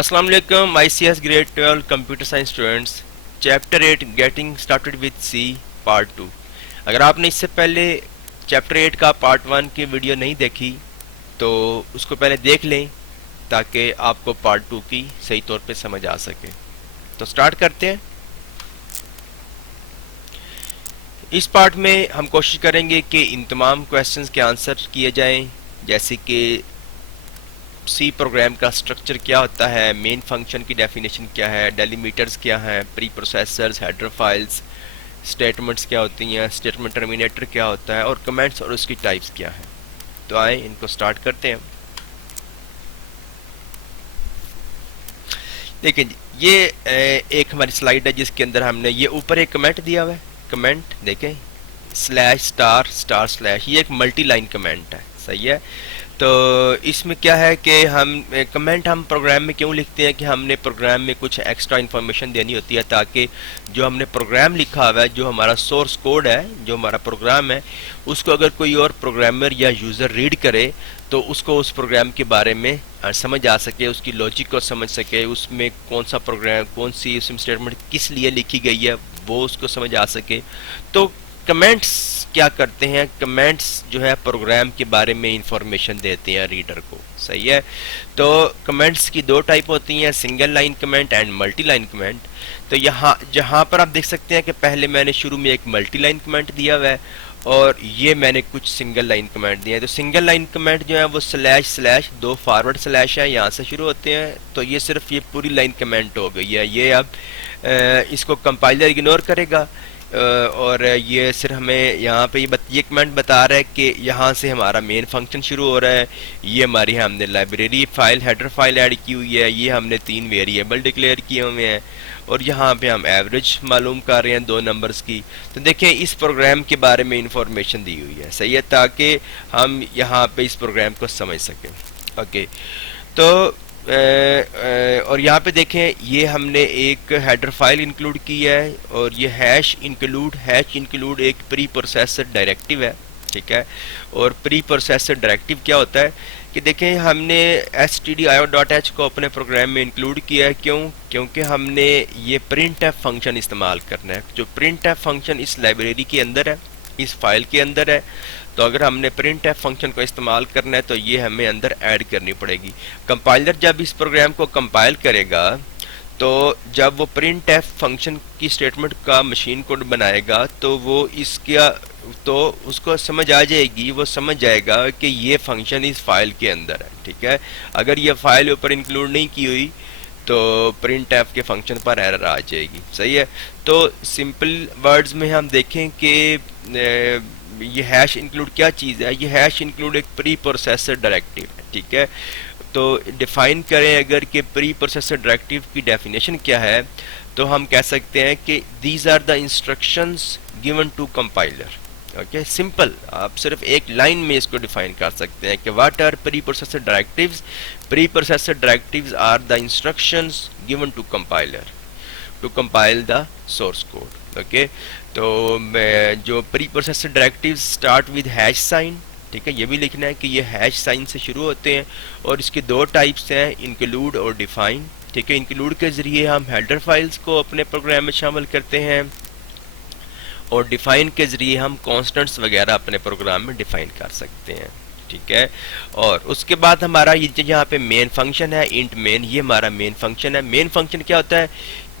अस्सलाम वालेकुम ICS grade 12 computer science students. Chapter 8 getting started with C part 2। अगर आपने इससे पहले चैप्टर 8 का पार्ट 1 की वीडियो नहीं देखी तो उसको पहले देख लें ताकि आपको पार्ट 2 की सही तौर पे समझ आ सके। तो स्टार्ट करते हैं। इस पार्ट में हम कोशिश करेंगे कि इन तमाम क्वेश्चंस के आंसर किए जाएं, जैसे कि सी प्रोग्राम का स्ट्रक्चर क्या होता है, मेन फंक्शन की डेफिनेशन क्या है, डेलीमीटर्स क्या है, pre processors, header files, statements क्या होती हैं, स्टेटमेंट टर्मिनेटर क्या होता है और कमेंट्स और उसकी टाइप्स क्या है। तो आए इनको स्टार्ट करते हैं। देखिए जी, ये एक हमारी स्लाइड है जिसके अंदर हमने ये ऊपर एक कमेंट दिया हुआ है। कमेंट देखें स्लैश स्टार स्टार स्लैश, ये एक मल्टी लाइन कमेंट है, सही है। तो इसमें क्या है कि हम कमेंट हम प्रोग्राम में क्यों लिखते हैं कि हमने प्रोग्राम में कुछ एक्स्ट्रा इन्फॉर्मेशन देनी होती है ताकि जो हमने प्रोग्राम लिखा हुआ है, जो हमारा सोर्स कोड है, जो हमारा प्रोग्राम है, उसको अगर कोई और प्रोग्रामर या यूज़र रीड करे तो उसको उस प्रोग्राम के बारे में समझ आ सके, उसकी लॉजिक को समझ सके, उसमें कौन सा प्रोग्राम, कौन सी उसमें स्टेटमेंट किस लिए लिखी गई है वो उसको समझ आ सके। तो कमेंट्स क्या करते हैं, कमेंट्स जो है प्रोग्राम के बारे में इंफॉर्मेशन देते हैं रीडर को, सही है। तो कमेंट्स की दो टाइप होती हैं, single line comment and multi line comment. तो यहाँ जहाँ पर आप देख सकते हैं कि पहले मैंने शुरू में एक मल्टी लाइन कमेंट दिया हुआ है और ये मैंने कुछ सिंगल लाइन कमेंट दिए हैं। तो सिंगल लाइन कमेंट जो है वो स्लैश स्लैश दो फॉरवर्ड स्लैश है, यहाँ से शुरू होते हैं। तो ये सिर्फ ये पूरी लाइन कमेंट हो गई है। ये अब इसको कंपाइलर इग्नोर करेगा और ये सिर्फ हमें यहाँ पे ये कमेंट बता रहा है कि यहाँ से हमारा मेन फंक्शन शुरू हो रहा है। ये हमारी हमने library file header file add की हुई है, ये हमने 3 वेरिएबल डिक्लेयर किए हुए हैं और यहाँ पे हम एवरेज मालूम कर रहे हैं 2 नंबर्स की। तो देखें इस प्रोग्राम के बारे में इंफॉर्मेशन दी हुई है, सही है, ताकि हम यहाँ पे इस प्रोग्राम को समझ सकें। ओके, तो और यहाँ पे देखें ये हमने एक हेडर फाइल इंक्लूड की है और ये हैश इंक्लूड एक प्री प्रोसेसर डायरेक्टिव है, ठीक है। और प्री प्रोसेसर डायरेक्टिव क्या होता है कि देखें हमने stdio.h को अपने प्रोग्राम में इंक्लूड किया है। क्योंकि हमने ये printf फंक्शन इस्तेमाल करना है। जो printf फंक्शन इस लाइब्रेरी के अंदर है, इस फाइल के अंदर है। तो अगर हमने printf फंक्शन को इस्तेमाल करना है तो ये हमें अंदर ऐड करनी पड़ेगी। कंपाइलर जब इस प्रोग्राम को कंपाइल करेगा तो जब वो printf फंक्शन की स्टेटमेंट का मशीन कोड बनाएगा तो वो इसका तो उसको समझ आ जाएगी, वो समझ जाएगा कि ये फंक्शन इस फाइल के अंदर है, ठीक है। अगर ये फाइल ऊपर इंक्लूड नहीं की हुई तो printf के फंक्शन पर एरर आ जाएगी, सही है। तो सिंपल वर्ड्स में हम देखें कि ये हैश इंक्लूड क्या चीज़ है। ये हैश इंक्लूड एक प्री प्रोसेसर डायरेक्टिव है, ठीक है। तो डिफाइन करें अगर कि प्री प्रोसेसर डायरेक्टिव की डेफिनेशन क्या है तो हम कह सकते हैं कि these are the instructions given to compiler. Okay, simple, आप सिर्फ एक लाइन में इसको डिफाइन कर सकते हैं कि what are preprocessor directives. Preprocessor directives are the instructions given to compiler to compile the source code. Okay, तो जो preprocessor directives start with hash sign, ठीक है, ये भी लिखना है कि ये हैश साइन से शुरू होते हैं और इसके दो टाइप्स हैं, इंक्लूड और डिफाइन, ठीक है। इंक्लूड के ज़रिए हम हेडर फाइल्स को अपने प्रोग्राम में शामिल करते हैं और डिफाइन के ज़रिए हम कॉन्स्टेंट्स वगैरह अपने प्रोग्राम में डिफाइन कर सकते हैं, ठीक है। और उसके बाद हमारा ये यहाँ पे मेन फंक्शन है, इंट मेन, ये हमारा मेन फंक्शन है। मेन फंक्शन क्या होता है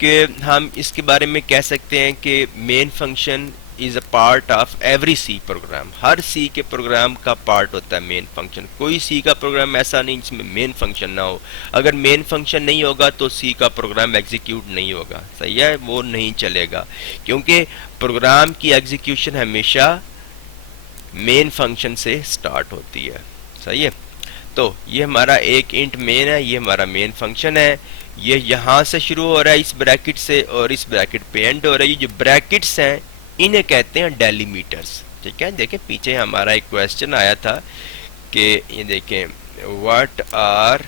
कि हम इसके बारे में कह सकते हैं कि main function is a part of every C program. हर सी के प्रोग्राम का पार्ट होता है मेन फंक्शन। कोई सी का प्रोग्राम ऐसा नहीं जिसमें मेन फंक्शन ना हो। अगर मेन फंक्शन नहीं होगा तो सी का प्रोग्राम एग्जीक्यूट नहीं होगा, सही है, वो नहीं चलेगा, क्योंकि प्रोग्राम की एग्जीक्यूशन हमेशा मेन फंक्शन से स्टार्ट होती है, सही है। तो ये हमारा एक इंट मेन है, ये हमारा मेन फंक्शन है। ये यहाँ से शुरू हो रहा है इस ब्रैकेट से और इस ब्रैकेट पे एंड हो रहा है। ये जो ब्रैकेट्स हैं इन्हें कहते हैं डेलीमीटर्स, ठीक है। देखें पीछे हमारा एक क्वेश्चन आया था कि ये देखें व्हाट आर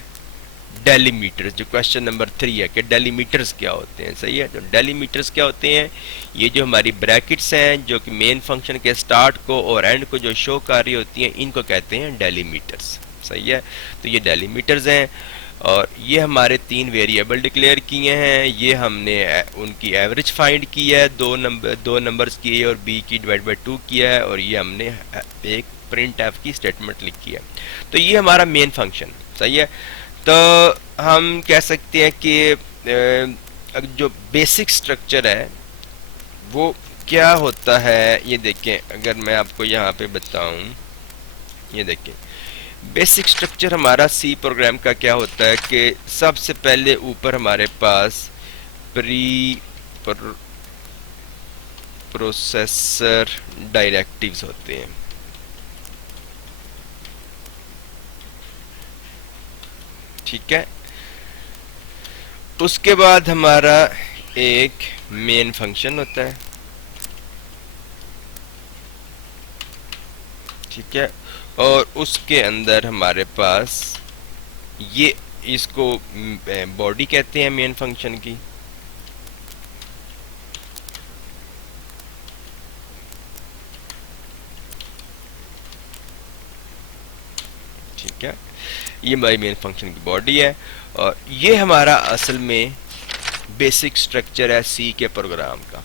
डेलीमीटर्स, जो क्वेश्चन नंबर 3 है कि डेलीमीटर्स क्या होते हैं, सही है। तो डेलीमीटर्स क्या होते हैं, ये जो हमारी ब्रैकेट्स हैं जो कि मेन फंक्शन के स्टार्ट को और एंड को जो शो कर रही होती हैं, इनको कहते हैं डेलीमीटर्स, सही है। तो ये डेलीमीटर्स हैं और ये हमारे तीन वेरिएबल डिक्लेयर किए हैं, ये हमने उनकी एवरेज फाइंड की है, दो नंबर्स की ए और बी की डिवाइड बाई 2 किया है, और ये हमने एक प्रिंट एफ की स्टेटमेंट लिखी है। तो ये हमारा मेन फंक्शन सही है। तो हम कह सकते हैं कि जो बेसिक स्ट्रक्चर है वो क्या होता है, ये देखें अगर मैं आपको यहाँ पे बताऊं, ये देखें बेसिक स्ट्रक्चर हमारा सी प्रोग्राम का क्या होता है कि सबसे पहले ऊपर हमारे पास प्री प्रोसेसर डायरेक्टिव्स होते हैं, ठीक है। उसके बाद हमारा एक मेन फंक्शन होता है, ठीक है, और उसके अंदर हमारे पास ये इसको बॉडी कहते हैं मेन फंक्शन की, ठीक है। ये हमारी मेन फंक्शन की बॉडी है, और ये हमारा असल में बेसिक स्ट्रक्चर है सी के प्रोग्राम का।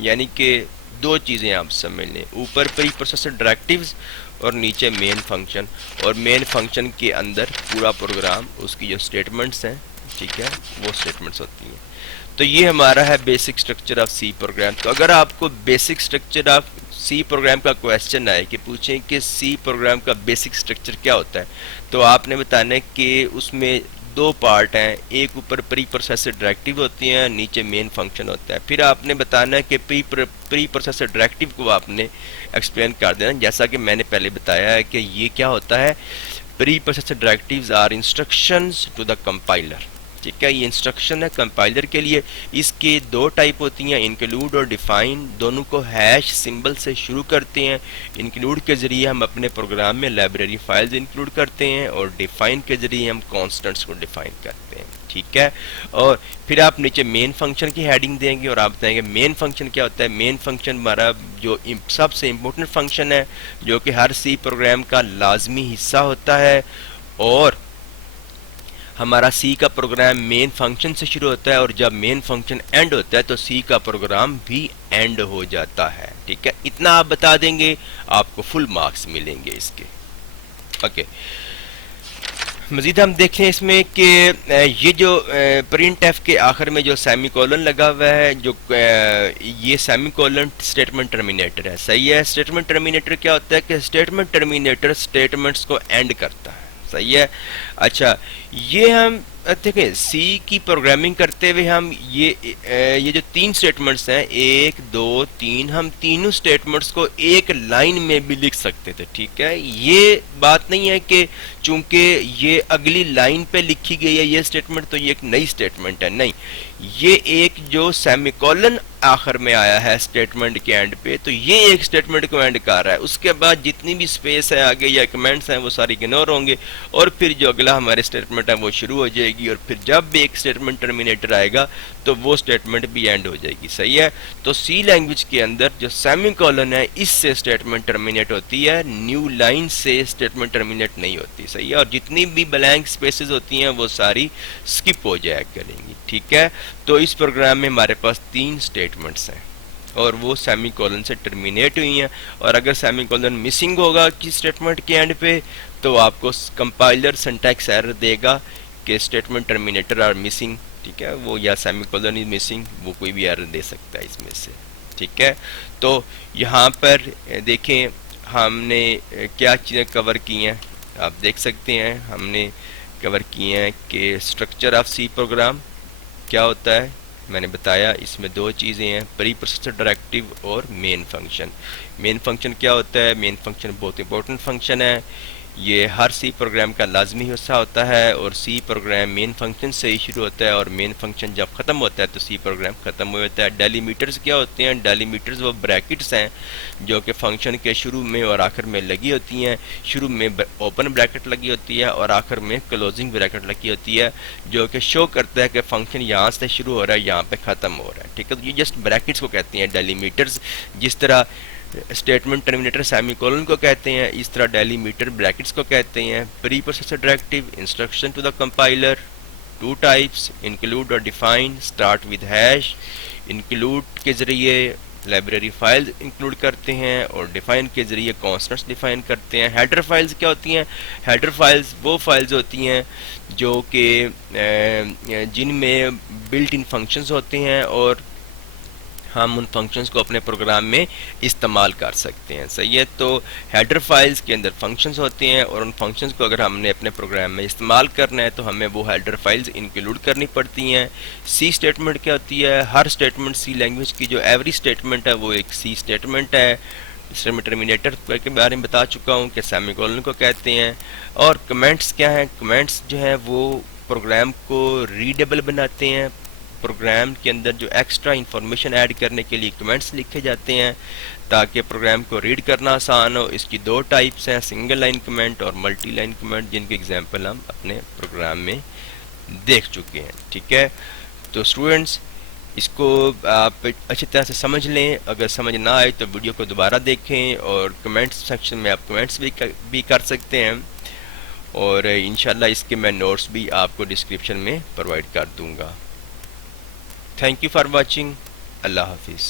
यानी कि दो चीज़ें आप समझ लें, ऊपर प्री प्रोसेसर डायरेक्टिव्स और नीचे मेन फंक्शन, और मेन फंक्शन के अंदर पूरा प्रोग्राम, उसकी जो स्टेटमेंट्स हैं, ठीक है, वो स्टेटमेंट्स होती हैं। तो ये हमारा है basic structure of C program. तो अगर आपको basic structure of C program का क्वेश्चन आए कि पूछें कि सी प्रोग्राम का बेसिक स्ट्रक्चर क्या होता है, तो आपने बताना है कि उसमें दो पार्ट हैं, एक ऊपर प्री प्रोसेसर डायरेक्टिव होती हैं, नीचे मेन फंक्शन होता है। फिर आपने बताना है कि प्री प्रोसेसर डायरेक्टिव को आपने एक्सप्लेन कर देना, जैसा कि मैंने पहले बताया है कि ये क्या होता है। Preprocessor directives are instructions to the compiler, ठीक है, ये इंस्ट्रक्शन है कंपाइलर के लिए। इसके दो टाइप होती हैं, इंक्लूड और डिफाइन। दोनों को हैश सिंबल से शुरू करते हैं। इंक्लूड के ज़रिए हम अपने प्रोग्राम में लाइब्रेरी फाइल्स इंक्लूड करते हैं, और डिफाइन के ज़रिए हम कॉन्स्टेंट्स को डिफाइन करते हैं, ठीक है। और फिर आप नीचे मेन फंक्शन की हेडिंग देंगे और आप बताएंगे मेन फंक्शन क्या होता है। मेन फंक्शन हमारा जो सबसे इम्पोर्टेंट फंक्शन है, जो कि हर सी प्रोग्राम का लाजमी हिस्सा होता है, और हमारा सी का प्रोग्राम मेन फंक्शन से शुरू होता है, और जब मेन फंक्शन एंड होता है तो सी का प्रोग्राम भी एंड हो जाता है, ठीक है। इतना आप बता देंगे, आपको फुल मार्क्स मिलेंगे इसके, ओके। मजीद हम देखें इसमें कि ये जो प्रिंट एफ के आखिर में जो सेमी कोलन लगा हुआ है, जो ये सेमी कोलन स्टेटमेंट टर्मिनेटर है, सही है। स्टेटमेंट टर्मिनेटर क्या होता है कि स्टेटमेंट टर्मिनेटर स्टेटमेंट्स को एंड करता है, सही है। अच्छा, ये हम देखें सी की प्रोग्रामिंग करते हुए हम ये जो तीन स्टेटमेंट्स हैं, 1 2 3, हम तीनों स्टेटमेंट्स को एक लाइन में भी लिख सकते थे, ठीक है। ये बात नहीं है कि चूंकि ये अगली लाइन पे लिखी गई है ये स्टेटमेंट तो ये एक नई स्टेटमेंट है, नहीं। ये एक जो सेमीकोलन आखिर में आया है स्टेटमेंट के एंड पे, तो ये एक स्टेटमेंट को एंड कर रहा है। उसके बाद जितनी भी स्पेस है आगे या कमेंट्स हैं वो सारी इग्नोर होंगे, और फिर जो अगला हमारे स्टेटमेंट है वो शुरू हो जाएगी, और फिर जब भी एक स्टेटमेंट टर्मिनेटर आएगा तो वो स्टेटमेंट भी एंड हो जाएगी, सही है। तो सी लैंग्वेज के अंदर जो सेमीकोलन है इससे स्टेटमेंट टर्मिनेट होती है, न्यू लाइन से स्टेटमेंट टर्मिनेट नहीं होती, सही है। और जितनी भी ब्लैंक स्पेसेस होती हैं वो सारी स्किप हो जाया करेंगी, ठीक है। तो इस प्रोग्राम में हमारे पास तीन स्टेटमेंट्स हैं, और वो सेमीकोलन से टर्मिनेट हुई हैं। और अगर सेमीकोलन मिसिंग होगा कि स्टेटमेंट के एंड पे, तो आपको कंपाइलर सिंटैक्स एरर देगा कि स्टेटमेंट टर्मिनेटर आर मिसिंग, ठीक है, वो या सेमीकोलन इज मिसिंग, वो कोई भी एरर दे सकता है इसमें से, ठीक है। तो यहाँ पर देखें हमने क्या चीज़ें कवर की हैं, आप देख सकते हैं हमने कवर किए हैं कि स्ट्रक्चर ऑफ सी प्रोग्राम क्या होता है। मैंने बताया इसमें दो चीज़ें हैं, प्री प्रोसेसर डायरेक्टिव और मेन फंक्शन। मेन फंक्शन क्या होता है, मेन फंक्शन बहुत इंपॉर्टेंट फंक्शन है, ये हर सी प्रोग्राम का लाजमी हिस्सा होता है, और सी प्रोग्राम मेन फंक्शन से ही शुरू होता है, और मेन फंक्शन जब ख़त्म होता है तो सी प्रोग्राम ख़त्म हो जाता है। डेलीमीटर्स क्या होते हैं, डेलीमीटर्स वो ब्रैकेट्स हैं जो कि फंक्शन के शुरू में और आखिर में लगी होती हैं। शुरू में ओपन ब्रैकेट लगी होती है और आखिर में क्लोजिंग ब्रैकेट लगी होती है, जो कि शो करता है कि फंक्शन यहाँ से शुरू हो रहा है, यहाँ पे ख़त्म हो रहा है, ठीक है। तो ये जस्ट ब्रैकेट्स को कहते हैं डेलीमीटर्स। जिस तरह स्टेटमेंट टर्मिनेटर सेमीकोलन को कहते हैं, इस तरह डेलीमीटर ब्रैकेट्स को कहते हैं। Preprocessor directive instruction to the compiler, two types, include और define, start with hash. Include के ज़रिए लाइब्रेरी फाइल्स इंक्लूड करते हैं और डिफाइन के ज़रिए कॉन्स्टेंट्स डिफाइन करते हैं। हेडर फाइल्स क्या होती हैं? हेडर फाइल्स वो फाइल्स होती हैं जो कि जिनमें बिल्ट इन फंक्शंस होते हैं और हम उन फंक्शंस को अपने प्रोग्राम में इस्तेमाल कर सकते हैं। सही है, तो हेडर फाइल्स के अंदर फंक्शंस होते हैं और उन फंक्शंस को अगर हमने अपने प्रोग्राम में इस्तेमाल करना है तो हमें वो हेडर फाइल्स इंक्लूड करनी पड़ती हैं। सी स्टेटमेंट क्या होती है? हर स्टेटमेंट सी लैंग्वेज की जो एवरी स्टेटमेंट है वो एक सी स्टेटमेंट है। इसमें मैं टर्मिनेटर के बारे में बता चुका हूँ कि सेमीकोलन को कहते हैं। और कमेंट्स क्या हैं? कमेंट्स जो है वो प्रोग्राम को रीडेबल बनाते हैं। प्रोग्राम के अंदर जो एक्स्ट्रा इंफॉर्मेशन ऐड करने के लिए कमेंट्स लिखे जाते हैं ताकि प्रोग्राम को रीड करना आसान हो। इसकी दो टाइप्स हैं, सिंगल लाइन कमेंट और मल्टी लाइन कमेंट, जिनके एग्जांपल हम अपने प्रोग्राम में देख चुके हैं। ठीक है, तो स्टूडेंट्स इसको आप अच्छी तरह से समझ लें। अगर समझ ना आए तो वीडियो को दोबारा देखें और कमेंट्स सेक्शन में आप कमेंट्स भी कर सकते हैं और इंशाल्लाह इसके मैं नोट्स भी आपको डिस्क्रिप्शन में प्रोवाइड कर दूंगा। Thank you for watching. अल्लाह हाफिज़।